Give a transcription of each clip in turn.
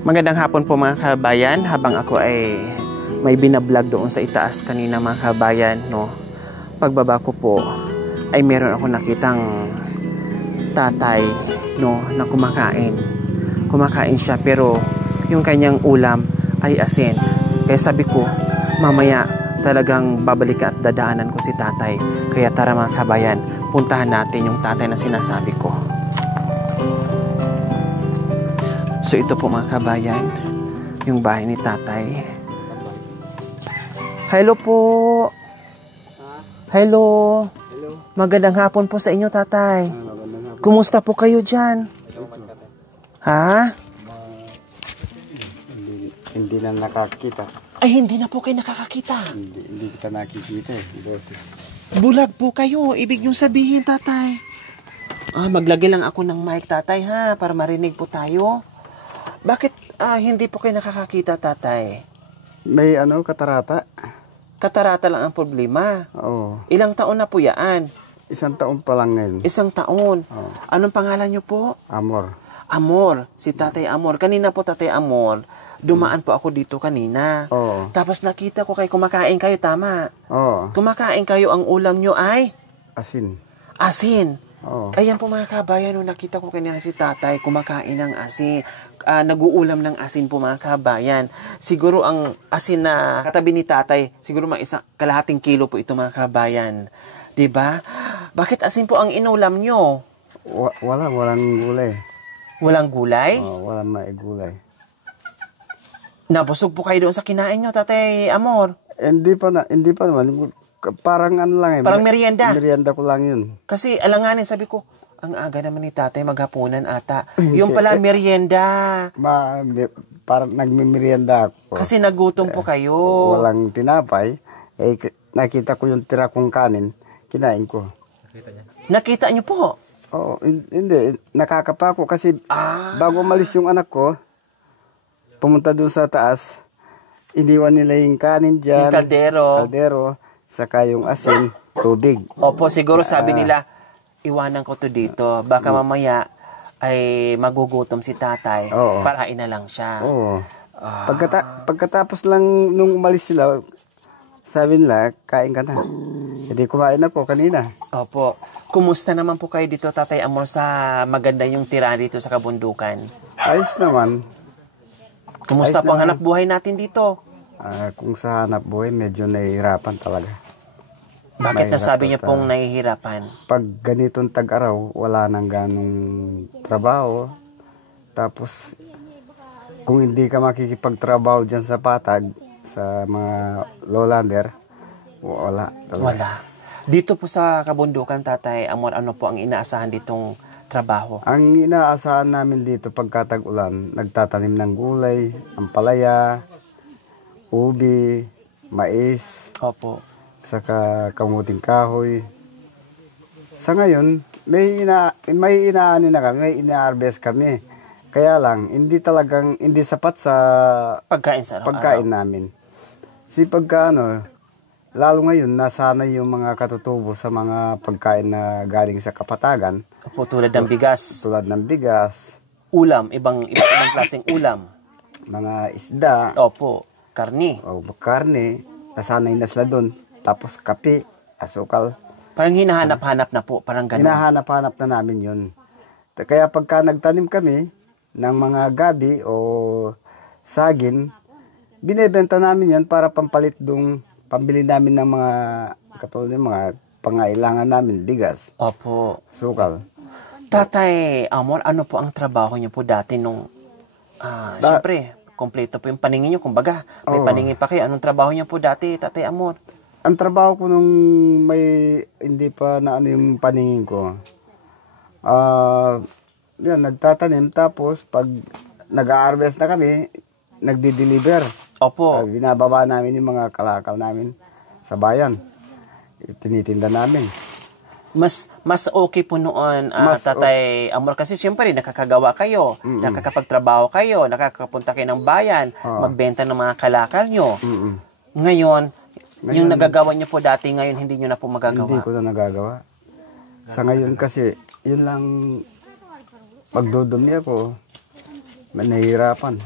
Magandang hapon po mga kabayan. Habang ako ay may binablog doon sa itaas kanina mga kabayan, no, pagbaba ko po ay meron ako nakitang tatay, no, na kumakain. Kumakain siya pero yung kanyang ulam ay asin. Kaya sabi ko, mamaya talagang babalik at dadaanan ko si tatay. Kaya tara mga kabayan, puntahan natin yung tatay na sinasabi ko. So ito po mga kabayan, yung bahay ni tatay. Hello po. Hello. Magandang hapon po sa inyo tatay. Kumusta po kayo dyan? Ha? Hindi na nakakita. Ay, hindi na po kayo nakakakita. Hindi kita nakikita eh, boses. Bulag po kayo. Ibig niyong sabihin tatay. Maglagay lang ako ng mic tatay ha, para marinig po tayo. Bakit hindi po kayo nakakakita, tatay? May katarata. Katarata lang ang problema. Oo. Ilang taon na po yan? 1 taon pa lang ngayon. 1 taon. Oo. Anong pangalan niyo po? Amor. Amor. Si Tatay Amor. Kanina po, Tatay Amor, dumaan po ako dito kanina. Oo. Tapos nakita ko kayo, kumakain kayo, tama? Oo. Kumakain kayo, ang ulam niyo ay? Asin. Asin. Oo. Ayan po mga kabayan, nung nakita ko kanina si tatay, kumakain ng asin. Nag-uulam ng asin po mga kabayan. Siguro ang asin na katabi ni tatay, siguro mga kalahating kilo po ito mga kabayan. 'Di ba? Bakit asin po ang inulam nyo? Walang gulay. Walang gulay? Oo, walang maigulay. Nabusog po kayo doon sa kinain nyo, Tatay Amor? Hindi pa naman. Parang lang eh. Parang merienda? Merienda ko lang yun. Kasi alanganin, sabi ko, ang aga naman ni tatay maghapunan ata. Yung pala merienda. Parang nagmimerienda ako. Kasi nagutom po kayo. Walang tinapay. Nakita ko yung tira kong kanin. Kinain ko. Nakita niyo po? Oo, hindi. Nakakapa ko kasi bago malis yung anak ko, pumunta dun sa taas, iniwan nila yung kanin dyan. Yung kaldero. Saka yung asin, tubig. Opo, siguro sabi nila, iwanan ko to dito. Baka mamaya ay magugutom si tatay. Oo. Parain na lang siya. Oo. Pagkatapos lang nung umalis sila, sabi nila, kain ka na. Hindi kumain ako kanina. Opo. Kumusta naman po kayo dito, Tatay Amor, sa maganda yung tira dito sa kabundukan? Ayos naman. Kumusta po ang hanap buhay natin dito? Kung sa hanap buhay, medyo nahihirapan talaga. Bakit nasabi niyo pong nahihirapan? Pag ganitong tag-araw, wala nang ganong trabaho. Tapos, kung hindi ka makikipagtrabaho dyan sa patag, sa mga lowlander, wala talaga. Wala. Dito po sa kabundukan, Tatay Amor, ano po ang inaasahan ditong trabaho? Ang inaasahan namin dito pagkatag-ulan, nagtatanim ng gulay, ampalaya, ubi, mais, Opo. saka kamuting kahoy. Sa ngayon, may inaanin na kami, may ina-harvest kami. Kaya lang, hindi sapat sa Pagkain sa pagkain namin. Si lalo ngayon, nasanay yung mga katutubo sa mga pagkain na galing sa kapatagan. Opo, tulad ng bigas. Tulad ng bigas. Ulam, ibang klaseng ulam. Mga isda. Opo, karni. O karne. Nasanay na sila doon. Tapos kape, asukal. Parang hinahanap-hanap na po, parang ganun. Hinahanap-hanap na namin yun. Kaya pagka nagtanim kami ng mga gabi o saging, binebenta namin yan para pampalit pambili namin ng mga katulad ng mga pangailangan namin, bigas. Opo. Sukal. Tatay Amor, ano po ang trabaho niyo po dati nung, siyempre, kompleto po yung paningin niyo, kumbaga, may paningin pa kayo. Anong trabaho niyo po dati, Tatay Amor? Ang trabaho ko nung hindi pa na yung paningin ko, nagtatanim, tapos pag nag-harvest na kami, nagdi-deliver. Opo. Binababa namin yung mga kalakal namin sa bayan. Tinitinda namin. Mas okay po noon, Tatay Amor, kasi siyempre nakakagawa kayo, nakakapagtrabaho kayo, nakakapunta kayo ng bayan, magbenta ng mga kalakal nyo. Ngayon, yung nagagawa nyo po dati, ngayon hindi nyo na po magagawa. Hindi ko na nagagawa. Sa ngayon kasi, yun lang, pagdudumi ako, nahihirapan.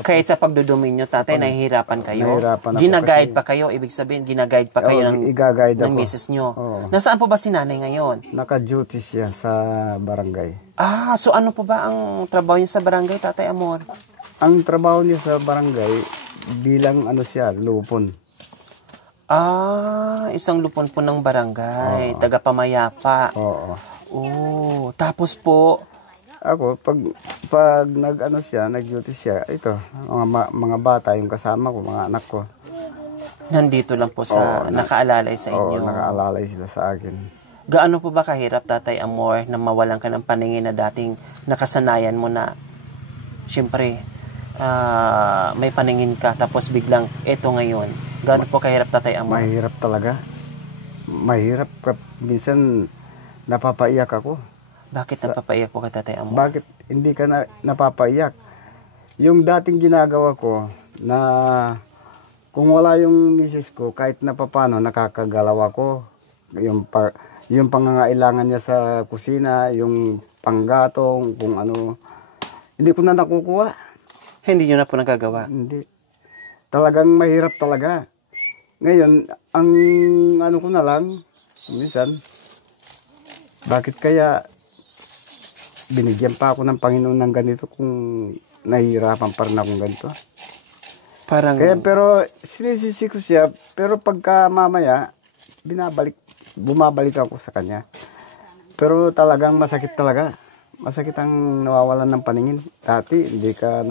Kahit sa pagdudumi nyo, tatay, nahihirapan kayo? Nahihirapan ako Ginaguide kasi- pa kayo? Ibig sabihin, ginaguide pa kayo ng, i-guide ng ako. misis nyo? Oo. Nasaan po ba si nanay ngayon? Naka-duty siya sa barangay. Ah, so ano po ba ang trabaho niya sa barangay, Tatay Amor? Ang trabaho niya sa barangay, bilang ano siya, lupon. Ah, isang lupon po ng barangay, taga-pamayapa. Oo. Oh, tapos po, Ako, pag nag-ano siya, nag-duty siya, ito, mga bata, yung kasama ko, mga anak ko. nandito lang po sa, nakaalalay sa Oo, inyo. nakaalalay sila sa akin. Gaano po ba kahirap, Tatay Amor, na mawalan ka ng paningin na dating nakasanayan mo na, siyempre, may paningin ka, tapos biglang, eto ngayon. Gaano po kahirap, Tatay Amor? Mahirap talaga. Mahirap. Minsan, napapaiyak ako. Bakit napapaiyak po ka, Tatay Amor? Bakit hindi ka napapaiyak? Yung dating ginagawa ko, na kung wala yung misis ko, kahit na papano, nakakagalaw ako. Yung pangangailangan niya sa kusina, yung panggatong, kung ano, hindi ko na nakukuha. Hindi nyo na po nagagawa. Hindi. Talagang mahirap talaga. Ngayon, ang ano ko na lang, minsan, bakit kaya binigyan pa ako ng Panginoon ng ganito kung nahihirapan pa rin akong ganito? Parang, Pero sinisisi ko siya, pero pagka mamaya, bumabalik ako sa kanya. Pero talagang masakit talaga. Masakit ang nawawalan ng paningin. Dati, hindi ka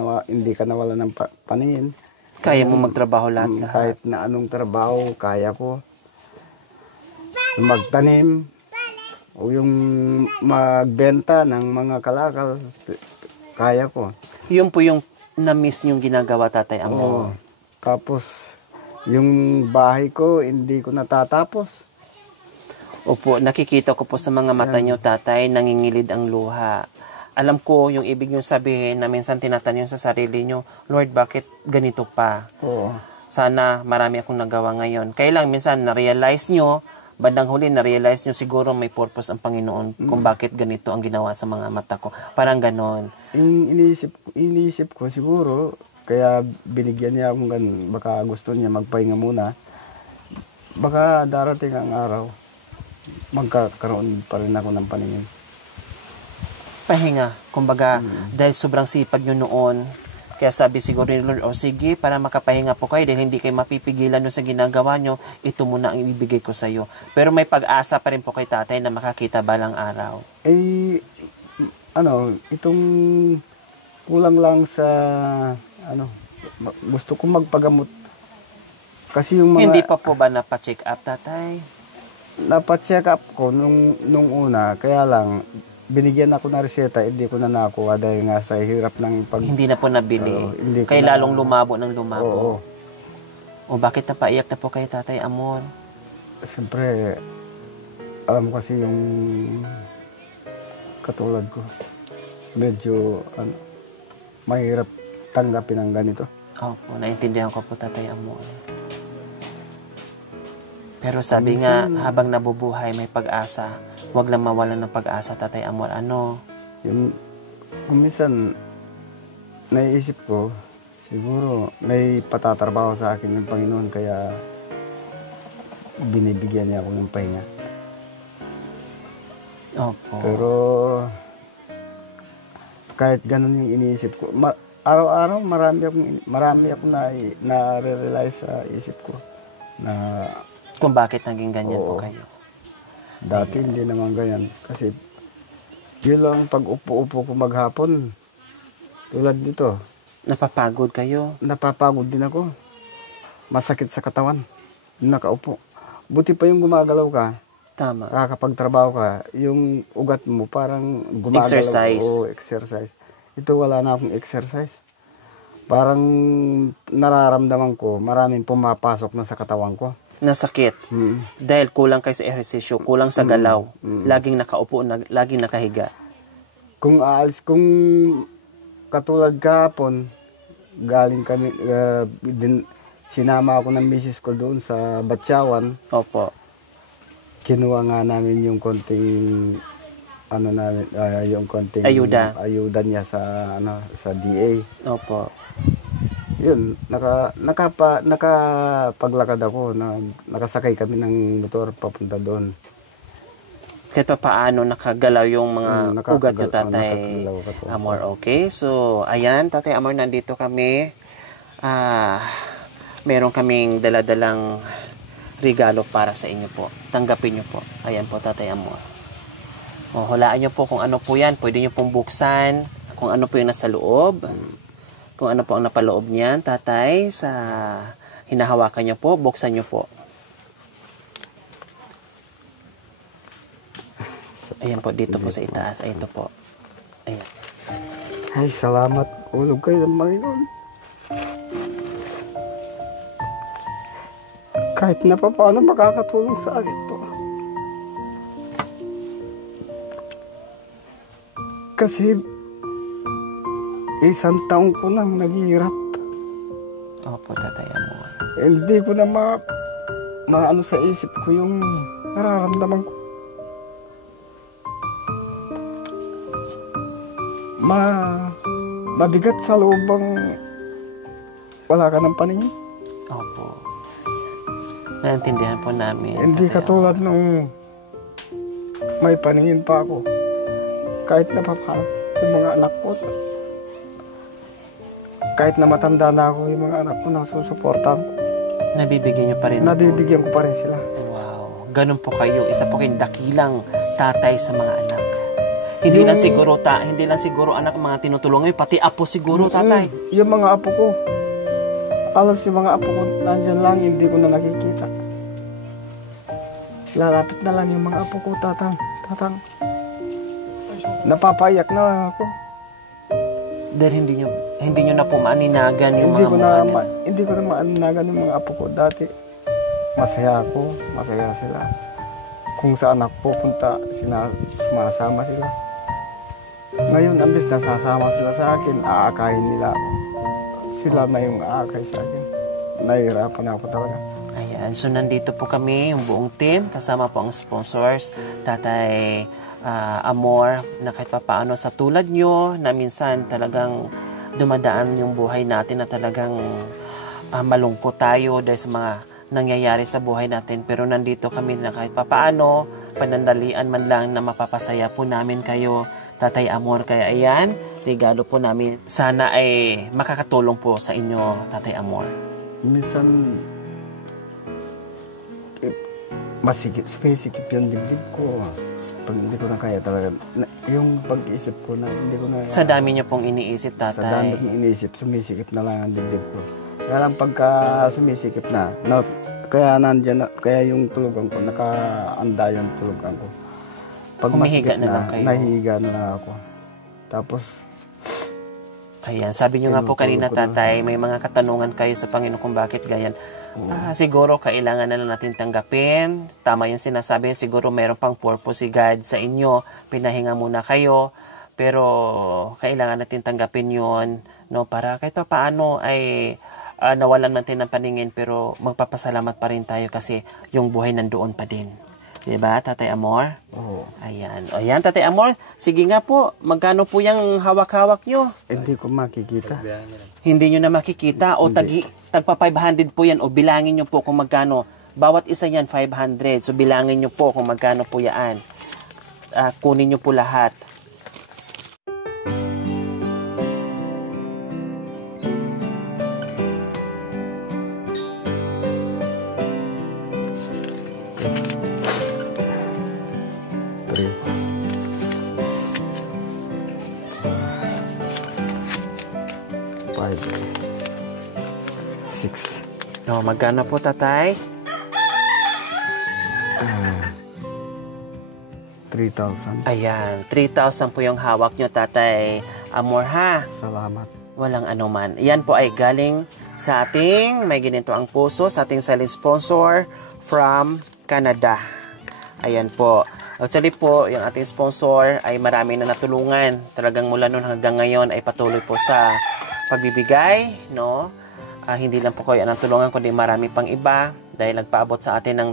nawalan ng paningin. kaya mo magtrabaho lahat-lahat. Kahit na anong trabaho, kaya ko. Yung magtanim, o yung magbenta ng mga kalakal, kaya ko. Yun po yung na-miss yung ginagawa, Tatay Amor. Oo. Tapos, yung bahay ko, hindi ko natatapos. Opo, nakikita ko po sa mga mata nyo, Tatay, nangingilid ang luha. Alam ko yung ibig nyo sabihin na minsan tinatanong sa sarili nyo, Lord, bakit ganito pa? Oo. Sana marami akong nagawa ngayon. Kaya lang, minsan na-realize nyo, bandang huli na-realize nyo siguro may purpose ang Panginoon kung bakit ganito ang ginawa sa mga mata ko. Parang ganon. Iniisip ko siguro, kaya binigyan niya akong ganun. Baka gusto niya magpahinga muna. Baka darating ang araw, magkakaroon pa rin ako ng paningin. Pahinga, kumbaga, dahil sobrang sipag nyo noon, kaya sabi siguro ni Lord, o sige, para makapahinga po kayo, dahil hindi kayo mapipigilan nyo sa ginagawa nyo, ito muna ang ibibigay ko sa iyo. Pero may pag-asa pa rin po kay tatay na makakita balang araw. Itong kulang lang sa, gusto kong magpagamot. Kasi yung mga... Hindi pa po ba napacheck up, tatay? Napacheck up ko nung una, kaya lang, binigyan ako ng reseta, hindi ko na nakuha dahil nga sa hirap ng Hindi na po nabili. hindi ko Kaya na- lalong lumabo ng lumabo. Oo. O bakit napaiyak na po kay Tatay Amor? Siyempre, alam mo kasi yung katulad ko, medyo mahirap tanggapin ang ganito. Opo, naintindihan ko po, Tatay Amor. Pero sabi nga, habang nabubuhay, may pag-asa. Huwag lang mawalan ng pag-asa, Tatay Amor. Ano? Yung, kung minsan, naiisip ko, siguro may patatrabaho sa akin ng Panginoon, kaya binibigyan niya ako ng pahinga. Opo. Pero, kahit ganun yung iniisip ko, araw-araw marami akong na-realize sa isip ko na Kung bakit naging ganyan po Oo. kayo. dati hindi naman ganyan. Kasi yun lang pag upo-upo ko maghapon, tulad nito, Napapagod kayo. napapagod din ako. Masakit sa katawan, nakaupo. Buti pa yung gumagalaw ka, Tama. nakakapagtrabaho ka, yung ugat mo parang gumagalaw. Exercise. Oo, exercise. Ito wala na akong exercise. Parang nararamdaman ko, maraming pumapasok na sa katawan ko. Nasakit. Dahil kulang kayo sa ehersisyo, kulang sa galaw. Laging nakaupo, laging nakahiga. Kung katulad kahapon, galing kami, sinama ako ng misis ko doon sa Batyawan. Opo. Kinuha nga namin yung konting, yung konting Ayuda. ayuda niya sa, sa DA. Opo. Yun, nakapaglakad ako, nakasakay kami ng motor papunta doon. Kahit pa paano nakagalaw yung mga ugat nyo, Tatay nakagalaw ako. Amor. Okay, so ayan, Tatay Amor, nandito kami. Meron kaming daladalang regalo para sa inyo po. Tanggapin nyo po. Ayan po, Tatay Amor. O, hulaan nyo po kung ano po yan. Pwede nyo pong buksan kung ano po yung nasa loob. Kung ano po ang napaloob niyan, Tatay, sa hinahawakan nyo po, buksan nyo po. Ayan po, dito po sa itaas. Ay, ito po. Ayan. Ay, salamat. Ulog kayo ng Panginoon. Kahit na pa paano makakatulong sa akin ito. Kasi isang taong ko nang naghihirap. Opo, Tatay Amor. Hindi ko na maano sa isip ko yung nararamdaman ko. Mabigat sa loob bang wala ka ng paningin. Opo. Naintindihan po namin. Hindi Tatay katulad nung may paningin pa ako. Kahit na paano yung mga anak ko. Kahit na matanda na ako, yung mga anak ko nang susuportahan ko. Nabibigyan nyo pa rin. Nabibigyan ko pa rin sila. Wow. Ganun po kayo. Isa po kayong dakilang tatay sa mga anak. Hindi lang siguro anak mga tinutulungan, pati apo siguro, Tatay. Yung mga apo ko. Alam si mga apo ko, nandyan lang, hindi ko na nakikita. Lalapit na lang yung mga apo ko, tatang. Napapaiyak na lang ako. Dahil hindi nyo na po maaninagan yung mga mukha nila. Hindi ko na maaninagan yung mga apo ko. Dati, masaya ako, masaya sila. Kung saan ako pupunta, sumasama sila. Ngayon, ambis nasasama sila sa akin, aakayin nila ako. Sila na yung aakay sa akin. Nahihirapan ako talaga. Ayan, so nandito po kami, yung buong team, kasama po ang sponsors, Tatay Amor, na kahit paano sa tulad nyo, na minsan talagang dumadaan yung buhay natin na talagang malungkot tayo dahil sa mga nangyayari sa buhay natin. Pero nandito kami na kahit paano, panandalian man lang na mapapasaya po namin kayo, Tatay Amor. Kaya ayan, regalo po namin. Sana ay makakatulong po sa inyo, Tatay Amor. Minsan, sumisikip yung dibdib ko. Pag hindi ko na kaya talaga, yung pag-iisip ko na hindi ko na... Sa dami niyo pong iniisip, Tatay. Sa dami kong iniisip, sumisikip na lang ang dibdib ko. Kaya lang pagka sumisikip na kaya nandyan na, kaya yung tulugan ko, nakaanda yung tulugan ko. Pag Humihiga na lang kayo. Nahihiga na lang ako. Tapos, ayan, sabi nyo nga po kanina, Tatay, may mga katanungan kayo sa Panginoon kung bakit ganyan. Siguro kailangan na lang natin tanggapin. Tama yung sinasabi, siguro mayroon pang purpose si God sa inyo. Pinahinga muna kayo. Pero kailangan natin tanggapin yun, no, para kahit pa paano ay nawalan man tayo ng paningin, pero magpapasalamat pa rin tayo kasi yung buhay nandoon pa din. Diba, Tatay Amor? Oo. Ayan. Ayan, Tatay Amor. Sige nga po, magkano po yung hawak-hawak nyo? Hindi ko makikita. Hindi nyo na makikita o tagpa 500 po yan o bilangin nyo po kung magkano. Bawat isa yan 500. So bilangin nyo po kung magkano po yan. Kunin nyo po lahat. No, magkano po, Tatay? 3,000. Ayan, 3,000 po yung hawak nyo, Tatay Amor, ha? Salamat. Walang anuman. Yan po ay galing sa ating, may ginito ang puso, sa ating selling sponsor from Canada. Ayan po. Actually po, yung ating sponsor ay marami na natulungan. Talagang mula noon hanggang ngayon ay patuloy po sa pagbibigay, no? Hindi lang po kayo ang tulungan, kundi marami pang iba dahil nagpaabot sa atin ng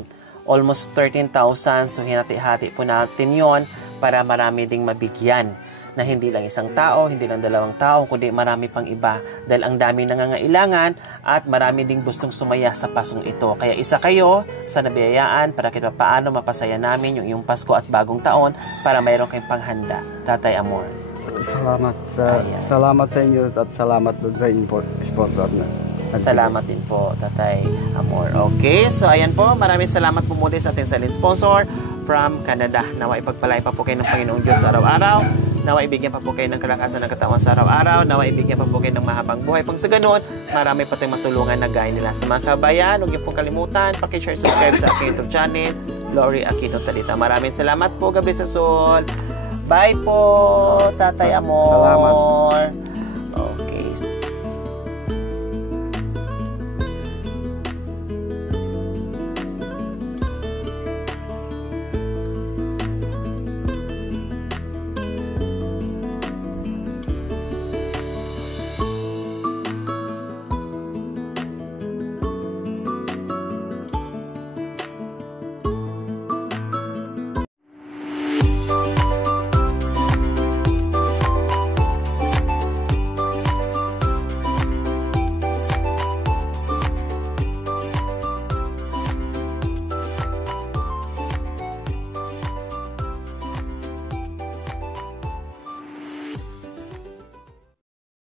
almost 13,000. So hinati-hati po natin yon para marami ding mabigyan na hindi lang isang tao, hindi lang dalawang tao, kundi marami pang iba. Dahil ang dami nangangailangan at marami ding gustong sumaya sa Paskong ito. Kaya isa kayo sa nabiyayaan para kahit paano mapasaya namin yung iyong Pasko at bagong taon para mayroon kayong panghanda. Tatay Amor. Salamat sa inyo at salamat doon sa sponsor na. Salamat din po, Tatay Amor. Okay, so ayan po, maraming salamat po muli sa ating selling sponsor from Canada. Nawa ipagpalay pa po kayo ng Panginoong Diyos araw-araw. Nawa ibigyan pa po kayo ng kalakasan ng katawan sa araw-araw. Nawa ibigyan pa po kayo ng mahabang buhay. Pang sa ganun, marami pa tayong matulungan na gaya nila. Sa mga kabayan, huwag niyo pong kalimutan, pakishare, subscribe sa aking YouTube channel, Lori Aquino Talita. Maraming salamat po, God bless us all. Bye po, Tatay Amor. Salamat.